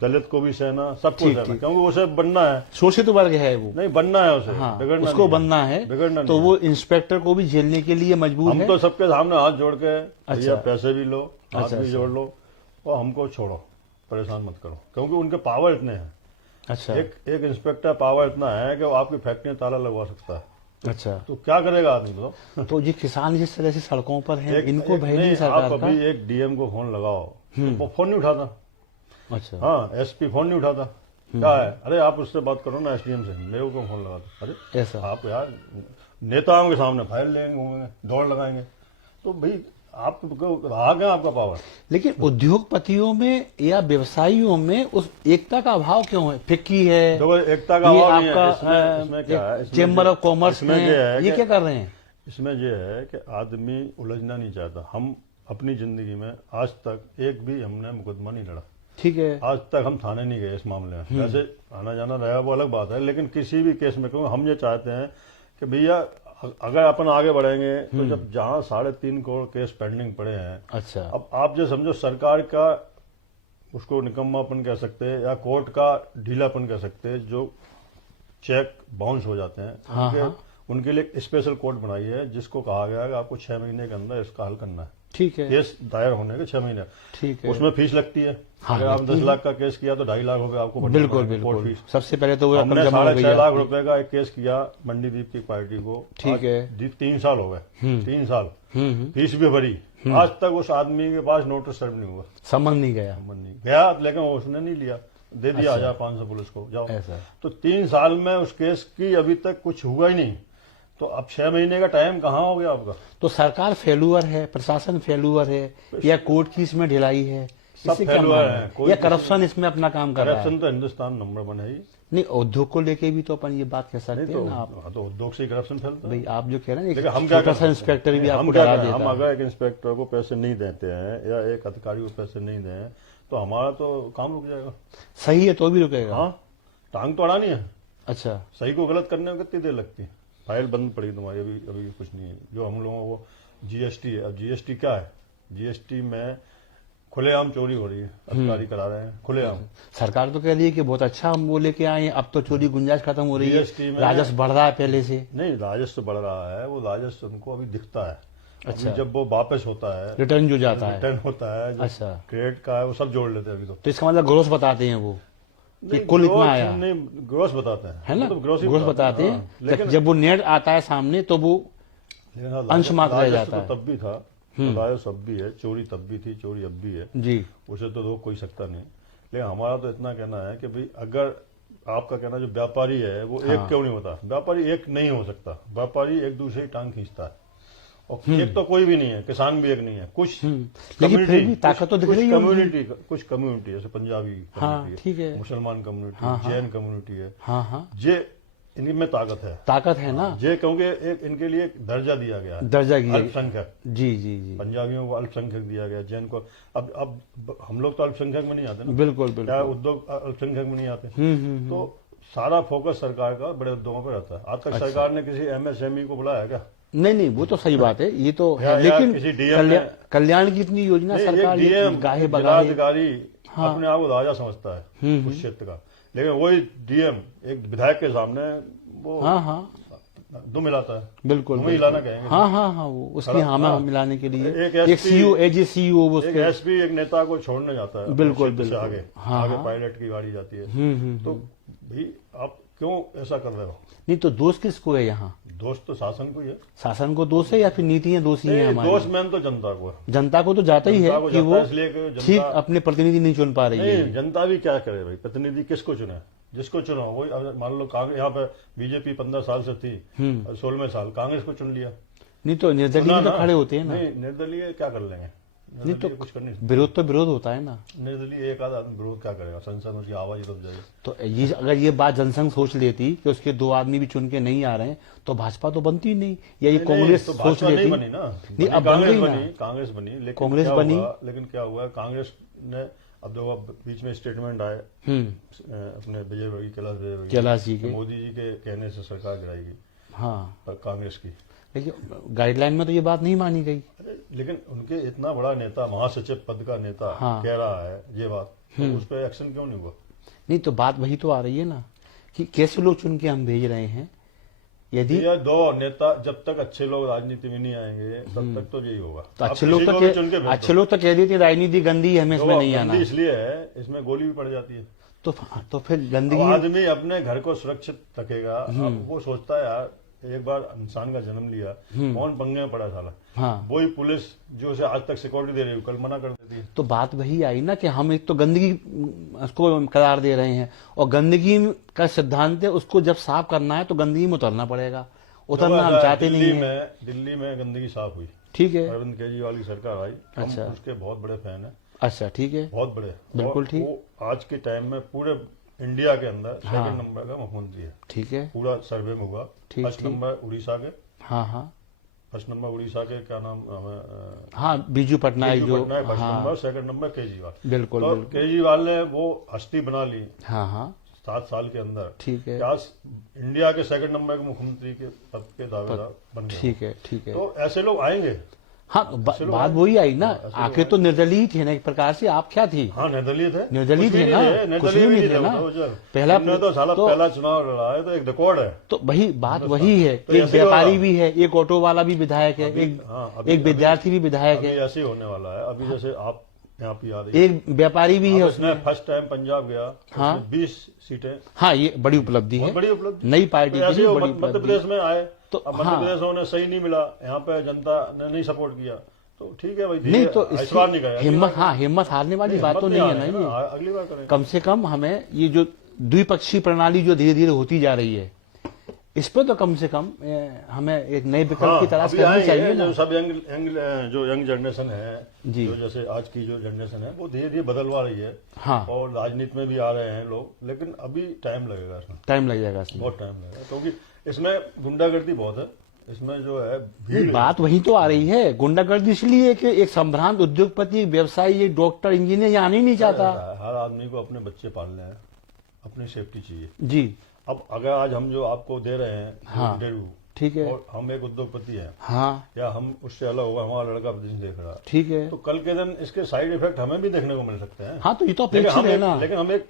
दलित को भी सहना, सबको ठीक, सहना, ठीक। क्योंकि उसे बनना है। शोषित वर्ग है वो, नहीं, बनना है उसे, हाँ, बिगड़ना उसको नहीं बनना है, बिगड़ना तो नहीं वो इंस्पेक्टर को भी झेलने के लिए मजबूर हम है। तो सबके सामने हाथ जोड़ के, अच्छा। भैया पैसे भी लो, हाथ अच्छा, भी जोड़ लो और हमको छोड़ो, परेशान मत करो, क्योंकि उनके पावर इतने हैं। अच्छा, एक इंस्पेक्टर पावर इतना है कि वो आपकी फैक्ट्री में ताला लगवा सकता है। अच्छा, तो क्या करेगा आदमी बताओ? तो ये किसान जिस तरह से सड़कों पर हैं, इनको भय नहीं, नहीं सरकार आप का? अभी एक डीएम को फोन लगाओ तो वो फोन नहीं उठाता। अच्छा, हाँ, एसपी फोन नहीं उठाता। क्या है? अरे आप उससे बात करो ना, एसडीएम से। मेरे को फोन लगा दो। अरे ऐसा आप यार नेताओं के सामने फाइल लेंगे, घूमेंगे, दौड़ लगाएंगे, तो भाई आप रहा गया आपका पावर। लेकिन उद्योगपतियों में या व्यवसायियों में उस एकता का अभाव क्यों है? फिक्की है, देखो, एकता का ये अभाव नहीं है। आपका इसमें क्या है? चेंबर ऑफ कॉमर्स इसमें ये है ये कि- क्या कर रहे हैं? इसमें यह है कि आदमी उलझना नहीं चाहता। हम अपनी जिंदगी में आज तक एक भी हमने मुकदमा नहीं लड़ा। ठीक है, आज तक हम थाने नहीं गए इस मामले में। वैसे आना जाना रहा वो अलग बात है, लेकिन किसी भी केस में, क्योंकि हम ये चाहते हैं कि भैया अगर अपन आगे बढ़ेंगे तो जब जहां 3.5 करोड़ केस पेंडिंग पड़े हैं, अच्छा, अब आप जो समझो सरकार का उसको निकम्मापन कह सकते हैं या कोर्ट का ढीलापन कह सकते हैं, जो चेक बाउंस हो जाते हैं, हाँ, उनके लिए एक स्पेशल कोर्ट बनाई है जिसको कहा गया है कि आपको 6 महीने के अंदर इसका हल करना है। ठीक है, केस दायर होने के 6 महीने, ठीक है, उसमें फीस लगती है। हाँ, अगर आप लगती 10 है। लाख का केस किया तो 2.5 लाख रुपए आपको भरने बिल्कुल पड़ेंगे, कोर्ट बिल्कुल। फीस। सबसे पहले तो वो रकम हमने जमा हो गई 6.5 लाख आपकी। रुपए का एक केस किया मंडीदीप की पार्टी को। ठीक आज है। 3 साल हो गए, 3 साल हम्म, फीस भी भरी। आज तक उस आदमी के पास नोटिस सर्व नहीं हुआ, समझ नहीं गया समझ नहीं गया, लेकिन उसने नहीं लिया, दे दिया अच्छा। 1500 पुलिस को, जाओ। ऐसा, तो 3 साल में उस केस की अभी तक कुछ हुआ ही नहीं, तो अब 6 महीने का टाइम कहाँ हो गया आपका? तो सरकार फेलुअर है, प्रशासन फेलुअर है, या कोर्ट की इसमें ढिलाई है? सब इससे क्या फेलुअर मानना है, है? कोई या किसी- करप्शन इसमें अपना काम कर रहा है? करप्शन तो हिंदुस्तान नंबर 1 है ही। नहीं, उद्योग को लेके भी तो अपन ये बात कह सकते नहीं हैं तो, ना आप। हाँ, तो उद्योग से करप्शन फैलता है। भाई आप जो कह रहे हैं लेकिन ना, हम एक क्या छोटा कर सा सकते हैं? इंस्पेक्टर भी नहीं, आपको हम क्या डरा करें? देता हम है। अगर एक इंस्पेक्टर को पैसे नहीं देते हैं या एक अधिकारी को पैसे नहीं दें तो हमारा तो काम रुक जाएगा। सही है तो भी रुकेगा? हाँ, टांग तो अड़ानी है। अच्छा, सही को गलत करने में कितनी देर लगती है? फाइल बंद पड़ी तुम्हारी, अभी कुछ नहीं है। जो हम लोगों को जीएसटी है, अब जीएसटी क्या है? जीएसटी में खुलेआम चोरी हो रही है, अधिकारी करा रहे हैं खुलेआम। सरकार तो कह रही है कि बहुत अच्छा हम वो लेके आए हैं, अब तो चोरी गुंजाइश खत्म हो रही GST है, में- राजस्व बढ़ रहा है पहले से। नहीं, राजस्व बढ़ रहा है, वो राजस्व उनको अभी दिखता है। अच्छा। अभी जब वो वापस होता है, रिटर्न जो जाता है, रिटर्न होता है, जो अच्छा। क्रेडिट का है वो सब जोड़ लेते हैं अभी तो इसका मतलब ग्रोस बताते हैं वो कि नहीं, कुल इतना ग्रोस आया नहीं, ग्रोस बताते हैं, है ना, मतलब ग्रोस ही ग्रोस बताते हैं। हाँ, लेकिन जब वो नेट आता है सामने तो वो लेकिन अंश मात्र रह राजस्व जाता है। तो तब भी था, राजस्व अब भी है, चोरी तब भी थी, चोरी अब भी है, जी, उसे तो रोक कोई सकता नहीं। लेकिन हमारा तो इतना कहना है कि भाई अगर आपका कहना जो व्यापारी है वो एक क्यों नहीं होता? व्यापारी एक नहीं हो सकता, व्यापारी एक दूसरे की टांग खींचता है, और एक तो कोई भी नहीं है, किसान भी एक नहीं है, कुछ लेकिन फिर भी ताकत तो दिख रही है उनकी। कुछ कम्युनिटी जैसे पंजाबी हाँ, कम्युनिटी ठीक है। मुसलमान कम्युनिटी, हाँ, हाँ। जैन कम्युनिटी है, हाँ हाँ, ये इनमें ताकत है, ताकत है ना, ये क्योंकि एक इनके लिए एक दर्जा दिया गया है, दर्जा की। अल्पसंख्यक। जी जी जी, पंजाबियों को अल्पसंख्यक दिया गया, जैन को अब हम लोग तो अल्पसंख्यक में नहीं आते ना, बिल्कुल क्या बिल्कुल। उद्योग अल्पसंख्यक में नहीं आते, हम्म। तो सारा फोकस सरकार का बड़े उद्योगों पर रहता है। आज तक अच्छा। सरकार ने किसी एमएसएमई को बुलाया क्या? नहीं नहीं, वो तो सही बात है, ये तो है, या लेकिन किसी DM ने- कल्याण की इतनी योजना नहीं, सरकार एक डीएम गाहे बगाहे। जिलाधिकारी हाँ। अपने आप को राजा समझता है उस क्षेत्र का, लेकिन वही डीएम एक विधायक के सामने वो हाँ हाँ, दो मिलाता है, बिल्कुल तुम्हें हिलाना कहेंगे। हाँ हाँ हाँ, वो उसकी हामा हाँ। मिलाने के लिए एक एक सीईओ एज सीईओ वो एक एसपी एक नेता को छोड़ने जाता है, बिल्कुल, अपने क्षेत्र से बिल्कुल। आगे हाँ, आगे हाँ। पायलट की गाड़ी जाती है। तो भाई आप क्यों ऐसा कर रहे हो? नहीं तो दोष किसको है यहाँ? दोस्त तो शासन को ही है। शासन को दोष है या फिर नीतियां दोषी हैं हमारी? दोस्त मैन तो जनता को है। जनता को तो जाता ही जनता है को कि जाता वो है, इसलिए कि जनता- ठीक अपने प्रतिनिधि नहीं चुन पा रही है। नहीं, जनता भी क्या करे भाई, प्रतिनिधि किसको चुने? जिसको चुना वही। अब मान लो कांग्रेस, यहाँ पे बीजेपी 15 साल से थी, 16वें साल कांग्रेस को चुन लिया। नहीं तो निर्दलीय चुना भी तो ना। खड़े होते हैं ना। नहीं, निर्दलीय क्या कर लेंगे? नहीं तो निर्दलीय कुछ कर नहीं सकते। विरोध तो विरोध होता है ना। निर्दलीय एक आधा आदमी विरोध क्या करेगा? संसद में उसकी आवाज ही दब जाएगी। तो ये अगर ये बात जनसंघ सोच लेती कि उसके 2 आदमी भी चुन के नहीं आ रहे हैं तो भाजपा तो बनती ही नहीं, या ये कांग्रेस तो सोच भाजपा लेती। नहीं बनी ना। नहीं, अब बन कांग्रेस गई ना। बनी, कांग्रेस बनी, लेकिन कांग्रेस क्या बनी। हुआ? लेकिन क्या हुआ? कांग्रेस ने अब देखो, बीच में स्टेटमेंट आए अपने विजय वर्गीय, कैलाश जी के। मोदी जी के कहने से सरकार गिराई गई हाँ, कांग्रेस की। लेकिन गाइडलाइन में तो ये बात नहीं मानी गई। अरे लेकिन उनके इतना बड़ा नेता, महासचिव पद का नेता हाँ। कह रहा है ये बात, तो उस पर एक्शन क्यों नहीं हुआ? नहीं तो बात वही तो आ रही है ना कि कैसे लोग चुन के हम भेज रहे हैं। यदि ये दो नेता जब तक अच्छे लोग राजनीति में नहीं आएंगे तब तक तो यही होगा। तो आप अच्छे लोग किसी तो को भी चुन के भेज दो। अच्छे लोग तो कह देते राजनीति गंदी है, हमें इसमें नहीं आना। गंदी इसलिए है, इसमें गोली भी पड़ जाती है। तो फिर अब गंदगी। आदमी अपने घर को सुरक्षित रखेगा। अब वो सोचता है यार, एक बार इंसान का जन्म लिया, कौन पंगे में पड़ा साला? हाँ, वही पुलिस जो उसे आज तक सिक्योरिटी दे रही है, कल मना कर देती है। तो बात वही आई ना कि हम एक तो गंदगी उसको करार दे रहे हैं, और गंदगी का सिद्धांत है उसको जब साफ करना है तो गंदगी में उतरना पड़ेगा। उतरना हम चाहते नहीं है। दिल्ली में गंदगी साफ हुई, ठीक है। अरविंद केजरीवाल की सरकार आई, हम अच्छा। उसके बहुत बड़े फैन हैं। अच्छा, ठीक है। बहुत बड़े। बिल्कुल और ठीक। वो आज के टाइम में पूरे इंडिया के अंदर सेकंड नंबर का मुख्यमंत्री है। ठीक है। पूरा सर्वे में हुआ। ठीक, फर्स्ट ठीक। नंबर उड़ीसा के, हाँ हाँ फर्स्ट नंबर उड़ीसा के क्या नाम हमें हाँ, बीजू पटनायक जो। फर्स्ट हाँ, नंबर, सेकंड नंबर केजरीवाल। बिल्कुल तो बिल्कुल। केजरीवाल ने वो हस्ती बना ली हाँ हाँ, 7 साल के अंदर। ठीक है। कि आज इंडिया के सेकंड नंबर के मुख्यमंत्री के पद के दावेदार बन गए। ठीक है, ठीक है। तो ऐसे लोग आएंगे। हाँ, बात वही आई ना, आखिर तो निर्दलीय थे ना एक प्रकार से। आप क्या थी? हाँ, निर्दलीय थे। निर्दलीय कुछ भी थे ना, नहीं कुछ भी नहीं थे ना। पहला हमने तो साला तो- पहला चुनाव लड़ा है, तो एक रिकॉर्ड है। तो वही बात वही है तो कि एक ऐसे ही व्यापारी होगा। भी है, एक ऑटो वाला भी विधायक है, एक विद्यार्थी भी विधायक अभी है, ऐसे ही होने वाला है। अभी जैसे आप यहाँ पे आ रही है, एक व्यापारी भी है अब उसमें। उसने फर्स्ट टाइम पंजाब गया, हाँ। उसमें 20 सीटें, हाँ, ये बड़ी उपलब्धि है, बहुत बड़ी उपलब्धि। नई पार्टी तो की ऐसे लिए ही बड़ी मध्य उपलब्धि। प्रदेश में आए, तो अब मध्य हाँ। प्रदेश में उन्हें सही नहीं मिला, यहाँ पे जनता ने नहीं सपोर्ट किया, तो ठीक है भाई, नहीं तो इस बार नहीं इसकी गए। हिम्मत, हाँ, हिम्मत हारने वाली बात तो नहीं है ना ये। अगली बार करें। कम से कम हमें ये जो द्विपक्षीय प्रणाली जो धीरे धीरे होती जा रही है, इस पर तो कम से कम हमें एक नए विकल्प की तलाश अभी करनी आएंगे, चाहिए ना। जो सब जो यंग जनरेशन है, जी। जो जैसे आज की जो जनरेशन है, वो धीरे धीरे बदलवा रही है। हाँ, और राजनीति में भी आ रहे हैं लोग, लेकिन अभी टाइम लगेगा इसमें, टाइम लग जाएगा इसमें। बहुत टाइम लगेगा, क्योंकि इसमें गुंडागर्दी बहुत है। इसमें जो है भीड़ नहीं, है। बात वही तो आ रही है। गुंडागर्दी इसलिए कि एक संभ्रांत उद्योगपति, एक व्यवसायी, एक डॉक्टर, इंजीनियर यहाँ आने ही नहीं चाहता। हर आदमी को अपने बच्चे पालने हैं, अपनी सेफ्टी चाहिए। जी, अब अगर आज हम जो आपको दे रहे हैं हाँ। इंटरव्यू, ठीक है। और हम एक उद्योगपति हैं, हाँ, या हम उससे अलग होगा, हमारा लड़का बिजनेस देख रहा है, ठीक है। तो कल के दिन इसके साइड इफेक्ट हमें भी देखने को मिल सकते हैं। हाँ, तो ये तो लेकिन अपेक्षित है ना। लेकिन हम एक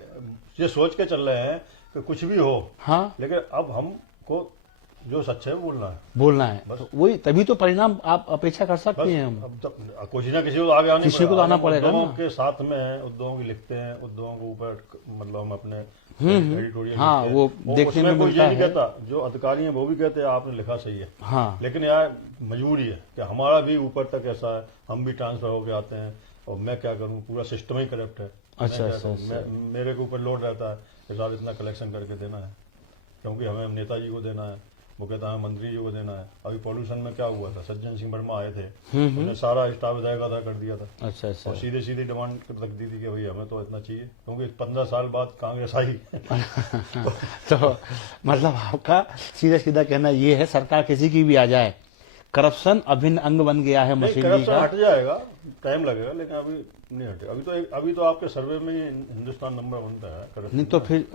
ये सोच के चल रहे हैं कि कुछ भी हो, हाँ, लेकिन अब हमको जो सच है वो बोलना है। बोलना है, तो वही तभी तो परिणाम आप अपेक्षा कर सकते हैं हम। अब तक किसी ना किसी को आगे आने किसी को तो आना पड़ेगा उद्योगों ना। के साथ में हैं, उद्योगों की लिखते हैं, उद्योगों के ऊपर मतलब हम अपने एडिटोरियल हाँ, लिखते हैं। वो देखने उसमें में कोई मिलता ये नहीं है। कहता, जो अधिकारी हैं वो भी कहते हैं आपने लिखा सही है, हाँ, लेकिन यार मजबूरी है कि हमारा भी ऊपर तक ऐसा है, हम भी ट्रांसफर होके आते हैं, और मैं क्या करूं, पूरा सिस्टम ही करप्ट है। मैं अच्छा, क्या अच्छा, करूं? मेरे के ऊपर लोड रहता है कि साहब इतना कलेक्शन करके देना है, क्योंकि हमें नेताजी को देना है, वो कहता है मंत्री जी को देना है। अभी पॉल्यूशन में क्या हुआ था, सज्जन सिंह वर्मा आए थे, उन्होंने सारा स्टाफ विधायक अदा कर दिया था, अच्छा अच्छा। और सीधे सीधे डिमांड रख दी थी कि भाई हमें तो इतना चाहिए, क्योंकि 15 साल बाद कांग्रेस आई। तो मतलब आपका सीधा सीधा कहना ये है, सरकार किसी की भी आ जाए, करप्शन अभिन्न अंग बन गया है मशीनरी करप्शन का। हट जाएगा, टाइम लगेगा, लेकिन अभी नहीं हटे। अभी तो आपके सर्वे में ही हिंदुस्तान नंबर 1 पे है करप्शन। नहीं तो फिर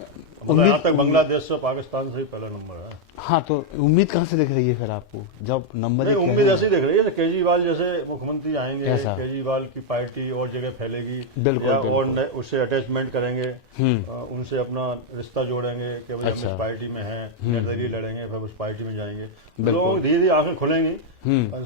मतलब यहाँ तक बांग्लादेश से पाकिस्तान से ही पहला नंबर है। हाँ, तो उम्मीद कहाँ से दिख रही है फिर आपको जब नंबर नहीं, एक उम्मीद ऐसी दिख रही है कि केजरीवाल जैसे मुख्यमंत्री आएंगे, ऐसा? केजरीवाल की पार्टी और जगह फैलेगी, बिल्कुल, या बिल्कुल। और उससे अटैचमेंट करेंगे, उनसे अपना रिश्ता जोड़ेंगे कि भाई हम अच्छा। इस पार्टी में हैं, निर्दलीय लड़ेंगे, फिर उस पार्टी में जाएंगे। बिल्कुल। लोगों की धीरे धीरे आंखें खुलेंगी,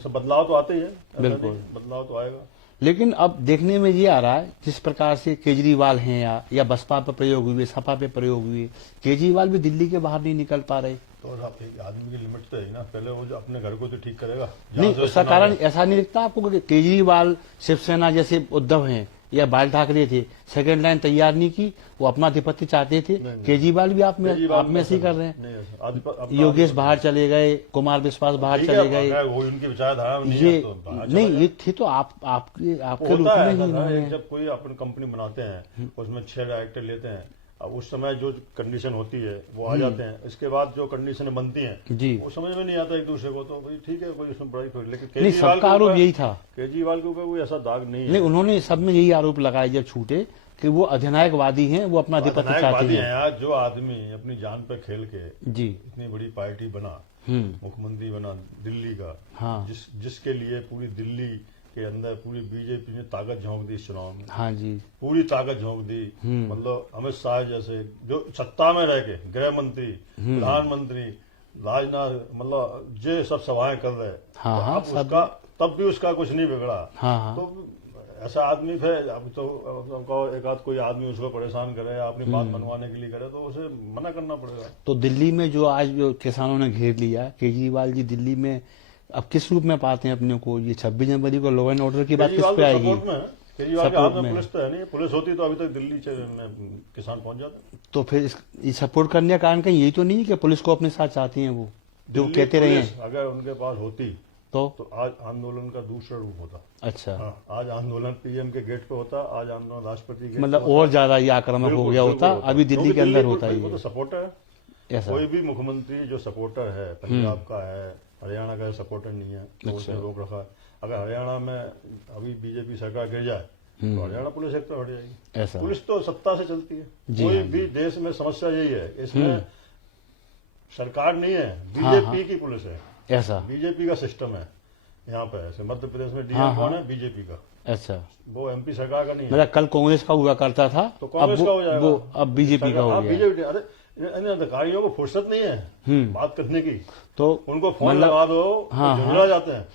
बदलाव तो आते ही है, ऐसा बिल्कुल। नहीं, बदलाव तो आएगा। लेकिन अब देखने में ये आ रहा है जिस प्रकार से केजरीवाल हैं या बसपा पर प्रयोग हुए, सपा पे प्रयोग हुए, केजरीवाल भी दिल्ली के बाहर नहीं निकल पा रहे। तो आप एक आदमी की लिमिट तो है ना, पहले वो जो अपने घर को तो ठीक करेगा। नहीं, उसका कारण ऐसा नहीं दिखता आपको कि केजरीवाल शिवसेना जैसे उद्धव हैं या बाल ठाकरे थे, सेकंड लाइन तैयार नहीं की, वो अपना आधिपत्य चाहते थे। केजरीवाल भी आप में ऐसे ही कर रहे हैं। योगेश बाहर चले गए, कुमार विश्वास बाहर चले गए, वो उनकी विचारधारा ये नहीं, ये थे तो आपके रूप में ही इन्होंने। जब कोई अपन कंपनी बनाते हैं, उसमें 6 डायरेक्टर लेते हैं, अब उस समय जो कंडीशन होती है वो आ जाते हैं, इसके बाद जो कंडीशनें बनती हैं जी, वो समझ में नहीं आता एक दूसरे को, तो भाई ठीक है, कोई उसमें बड़ाई थोड़ी। लेकिन नहीं, सबका आरोप यही था। केजरीवाल के ऊपर कोई ऐसा दाग नहीं है। नहीं, उन्होंने सब में यही आरोप लगाया जब छूटे कि वो अधिनायकवादी हैं, वो अपना आधिपत्य चाहते हैं। यार, जो आदमी अपनी जान पे खेल के जी इतनी बड़ी पार्टी बना, मुख्यमंत्री बना दिल्ली का, हाँ, जिसके लिए पूरी दिल्ली के अंदर पूरी बीजेपी ने ताकत झोंक दी इस चुनाव में, हाँ जी, पूरी ताकत झोंक दी। मतलब अमित शाह जैसे जो सत्ता में रह के गृह मंत्री, प्रधानमंत्री, राजनाथ, मतलब जे सब सभाएं कर रहे, हाँ, तो हाँ, अब उसका तब भी उसका कुछ नहीं बिगड़ा। हाँ, हाँ। तो ऐसा आदमी फिर अब तो एक आध कोई आदमी उसको परेशान करे, अपनी बात मनवाने के लिए करे, तो उसे मना करना पड़ेगा। तो दिल्ली में जो आज जो किसानों ने घेर लिया, केजरीवाल जी दिल्ली में अब किस रूप में पाते हैं अपने को? ये 26 जनवरी को लॉ एंड ऑर्डर की बात किस पे आएगी? केजरीवाल के हाथ में पुलिस तो है नहीं, पुलिस होती तो अभी तक दिल्ली में किसान पहुंच जाते। तो फिर ये सपोर्ट करने का कारण कहीं यही तो नहीं है कि पुलिस को अपने साथ चाहती हैं वो, जो कहते रहे हैं? अगर उनके पास होती तो आज आंदोलन का दूसरा रूप होता। अच्छा, हाँ, आज आंदोलन पीएम के गेट पे होता, आज आंदोलन राष्ट्रपति गेट, मतलब और ज्यादा ये आक्रामक हो गया होता। अभी दिल्ली के अंदर होता है। वो तो सपोर्टर है। कोई भी मुख्यमंत्री जो सपोर्टर है, पंजाब का है, हरियाणा का सपोर्टर नहीं है, तो उसने रोक रखा है। अगर हरियाणा में अभी बीजेपी सरकार गिर जाए तो हरियाणा पुलिस एक तरफ हट जाएगी। ऐसा पुलिस तो सत्ता से चलती है। कोई भी देश में समस्या यही है, इसमें सरकार नहीं है, बीजेपी की पुलिस है। ऐसा बीजेपी का सिस्टम है यहाँ पे। ऐसे मध्य प्रदेश में डीएम कौन है? बीजेपी का। अच्छा, वो एमपी सरकार का नहीं है। मतलब कल कांग्रेस का हुआ करता था, तो कांग्रेस का हो जाएगा, वो अब बीजेपी का हो गया। बीजेपी, अरे इन अधिकारियों को फुर्सत नहीं है बात करने की, तो उनको फोन लगा दो, झुंझला जाते हैं।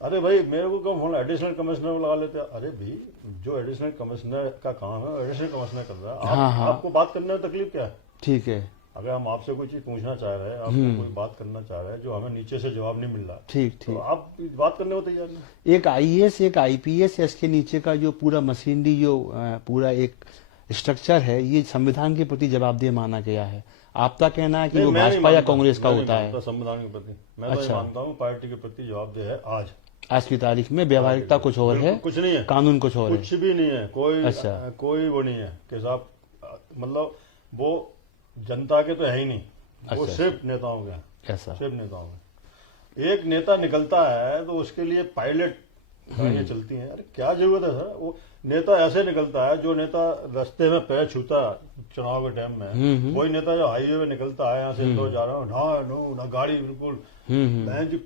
अरे भाई मेरे को क्यों फोन, एडिशनल कमिश्नर लगा लेते हैं। अरे भाई, जो एडिशनल कमिश्नर का काम है एडिशनल कमिश्नर कर रहा है, आपको बात करने में तकलीफ क्या है? ठीक है, अगर हम आपसे कोई चीज पूछना चाह रहे हैं, आपको कोई बात करना चाह रहे हैं जो हमें नीचे से जवाब नहीं मिल रहा, ठीक तो आप बात करने को तैयार नहीं। एक आईएएस, एक आईपीएस, इसके नीचे का जो पूरा मशीनरी, जो पूरा एक स्ट्रक्चर है, ये संविधान के प्रति जवाबदेह माना गया है। आपका कहना है कि वो भाजपा या कांग्रेस का होता है? संविधान के प्रति मैं तो मानता हूँ पार्टी के प्रति जवाबदेह है। आज की तारीख में व्यवहारिकता कुछ और है, कुछ नहीं है, कानून कुछ और है, कुछ भी नहीं है। कोई वो नहीं है कि साहब, मतलब वो जनता के तो है ही नहीं, वो सिर्फ नेताओं के। ऐसा सिर्फ नेताओं के। एक नेता निकलता है तो उसके लिए पायलट गाड़ियां चलती हैं। अरे क्या जरूरत है सर? वो नेता ऐसे निकलता है, जो नेता रास्ते में पैर छूता चुनाव के टाइम में, वही नेता जो हाईवे पे निकलता है, यहाँ से इंदौर जा रहा हूँ, ना गाड़ी बिल्कुल,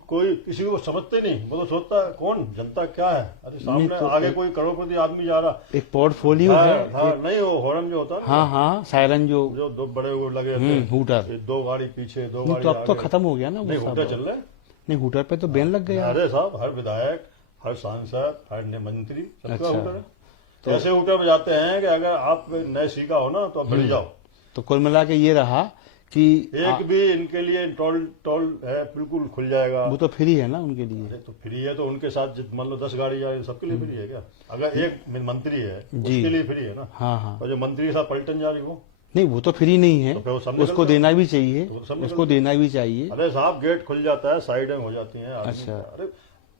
कोई किसी को समझते नहीं। वो तो सोचता है कौन जनता क्या है, अरे सामने आगे कोई करोड़पति आदमी जा रहा, एक पोर्टफोलियो है। नहीं, वो हॉर्न जो होता है, हाँ, सायरन जो दो बड़े वो लगे हूटर, 2 गाड़ी पीछे, 2 गाड़ी। तो अब तो खत्म हो गया ना वो, हूटर चल रहे? नहीं, हूटर पे तो बैन लग गया। अरे साहब, हर विधायक, हर सांसद, हर मंत्री, सबका हूटर है। तो ऐसे हूटर बजाते हैं कि अगर आप नए सीखा हो ना तो आप बढ़ जाओ। तो कुल मिला के ये रहा कि एक भी इनके लिए टोल है बिल्कुल खुल जाएगा। वो तो फ्री है ना उनके लिए। अरे तो फ्री है तो उनके साथ मान लो 10 गाड़ी जा रही है, सबके लिए फ्री है क्या? अगर एक मंत्री है उसके लिए फ्री है ना। हाँ। और जो मंत्री के साथ पलटन जा रही वो नहीं, वो तो फ्री नहीं है, तो उसको देना भी चाहिए, उसको देना भी चाहिए। अरे साहब, गेट खुल जाता है, साइडें हो जाती हैं। अच्छा, अरे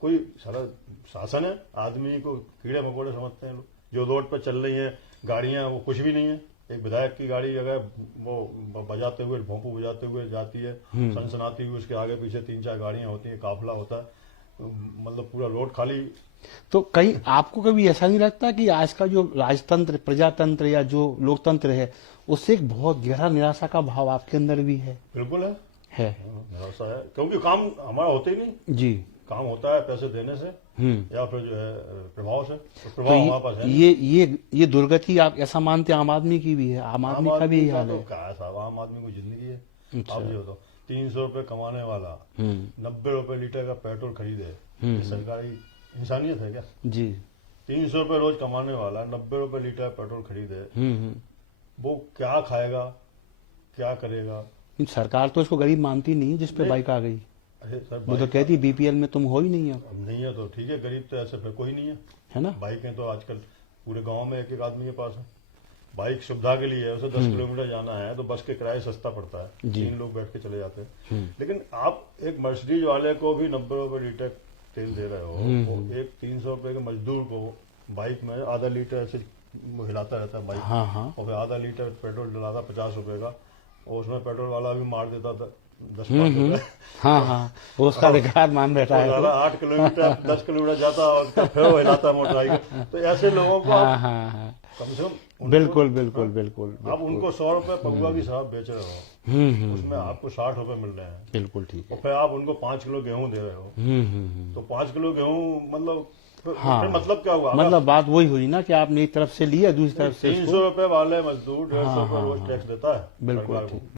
कोई सारा शासन है, आदमी को कीड़े मकोड़े समझते हैं लोग। जो रोड पर चल रही हैं गाड़ियां, वो कुछ भी नहीं है। एक विधायक की गाड़ी अगर वो बजाते हुए, भोंपू बजाते हुए जाती है, सनसनाती हुई, उसके आगे पीछे 3-4 गाड़ियां होती है, काफिला होता है, मतलब पूरा रोड खाली। तो कहीं आपको कभी ऐसा नहीं लगता कि आज का जो राजतंत्र, प्रजातंत्र या जो लोकतंत्र है, उससे एक बहुत गहरा निराशा का भाव आपके अंदर भी है? बिल्कुल है। है। ऐसा है, क्योंकि काम हमारा होते ही नहीं। जी। काम होता है पैसे देने से या फिर जो है प्रभाव से। तो प्रभाव तो हमारे पास है नहीं। ये दुर्गति आप ऐसा मानते हैं आम आदमी की भी है? आम आदमी का भी यही हाल तो है? क्या है साहब, आम आदमी को जिंदगी है। अच्छा। आप ये बताओ, 300 रुपए कमाने वाला 90 रुपए लीटर का पेट्रोल खरीदे, ये सरकारी इंसानियत है क्या? जी। 300 रुपए रोज कमाने वाला 90 रुपए लीटर पेट्रोल खरीदे, वो क्या खाएगा, क्या करेगा? सरकार तो इसको गरीब मानती नहीं, जिस पे बाइक आ गई। अरे सर, वो तो कहती बीपीएल में तुम हो ही नहीं हो। नहीं है तो ठीक है, गरीब तो ऐसे फिर कोई नहीं है ना? बाइकें तो आजकल पूरे गांव में एक एक आदमी के पास है। बाइक सुविधा के लिए है, उसे 10 किलोमीटर जाना है तो बस के किराए सस्ता पड़ता है, 3 लोग बैठ के चले जाते हैं। लेकिन आप एक मर्सिडीज वाले को भी 90 रुपए लीटर तेल दे रहे हो, वो एक 300 रुपए के मजदूर को बाइक में आधा लीटर ऐसे वो हिलाता रहता है बाइक। हाँ। और फिर आधा लीटर पेट्रोल डलाता 50 रुपए का, और उसमें पेट्रोल वाला भी मार देता था 10-5 रुपए। हाँ, वो उसका अधिकार मान बैठा है। 8 किलोमीटर 10 किलोमीटर जाता और फिर वो हिलाता मोटरसाइकिल। तो ऐसे लोगों को हाँ। कम से कम बिल्कुल। आप उनको 100 रुपए पौवा की साहब बेच रहे हो, उसमें आपको 60 रुपए मिल रहे हैं। बिल्कुल ठीक है। और फिर आप उनको 5 किलो गेहूं दे रहे हो, तो 5 किलो गेहूं मतलब फिर मतलब क्या हुआ? मतलब बात वही हुई ना कि आपने एक तरफ से लिया, दूसरी तरफ से 300 रुपए वाले मजदूर 150 रुपए रोज टैक्स देता है। बिल्कुल ठीक।